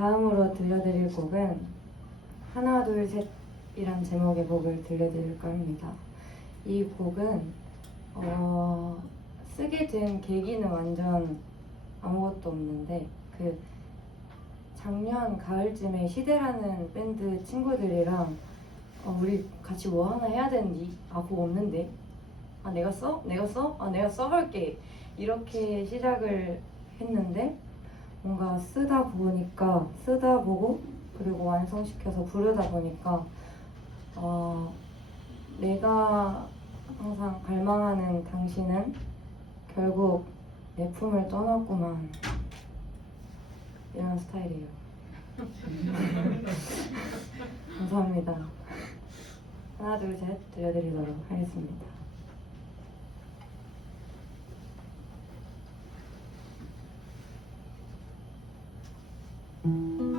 다음으로 들려드릴 곡은 하나 둘 셋이란 제목의 곡을 들려드릴까 합니다. 이 곡은 어, 쓰게 된 계기는 완전 아무것도 없는데 그 작년 가을쯤에 시대라는 밴드 친구들이랑 어, 우리 같이 뭐 하나 해야 되는지 아 그거 없는데 아 내가 써? 내가 써? 아 내가 써볼게 이렇게 시작을 했는데 뭔가 쓰다 보니까 쓰다 보고 그리고 완성시켜서 부르다 보니까 어, 내가 항상 갈망하는 당신은 결국 내 품을 떠났구만 이런 스타일이에요. 감사합니다. 하나 둘 셋 들려드리도록 하겠습니다. 하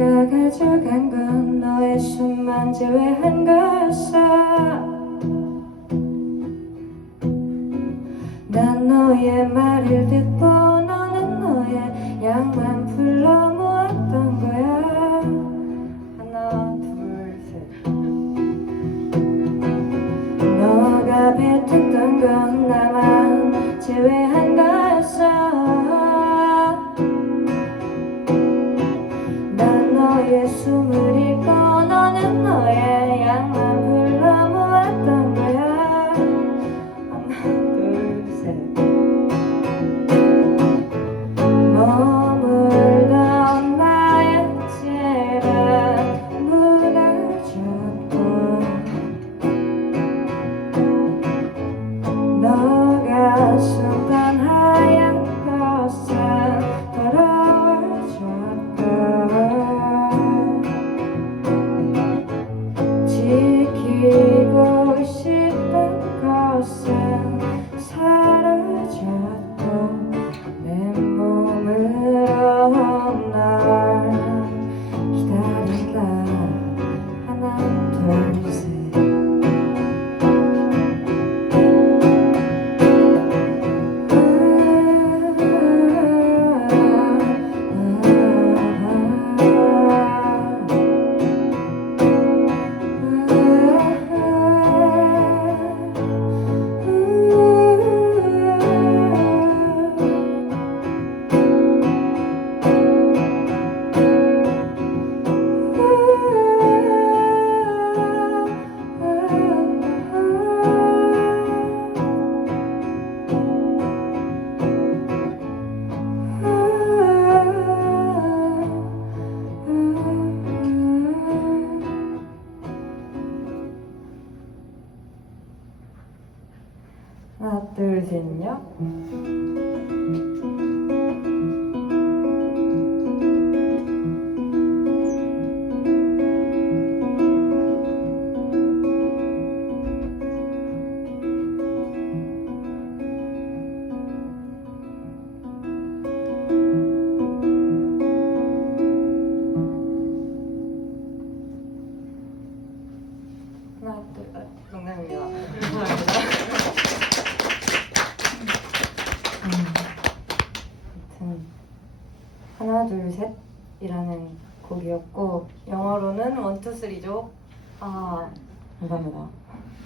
내가 가져간 건 너의 숨만 제외한 거였어 난 너의 말을 듣고 너는 너의 양만 불러 모았던 거야. 하나 둘셋. 너가 뱉었던 건 나만 제외한 숨을 잃고 너는 너의 양만 둘, 셋요. 아무튼 하나, 둘, 셋이라는 곡이었고 영어로는 원투 쓰리죠. 아 감사합니다.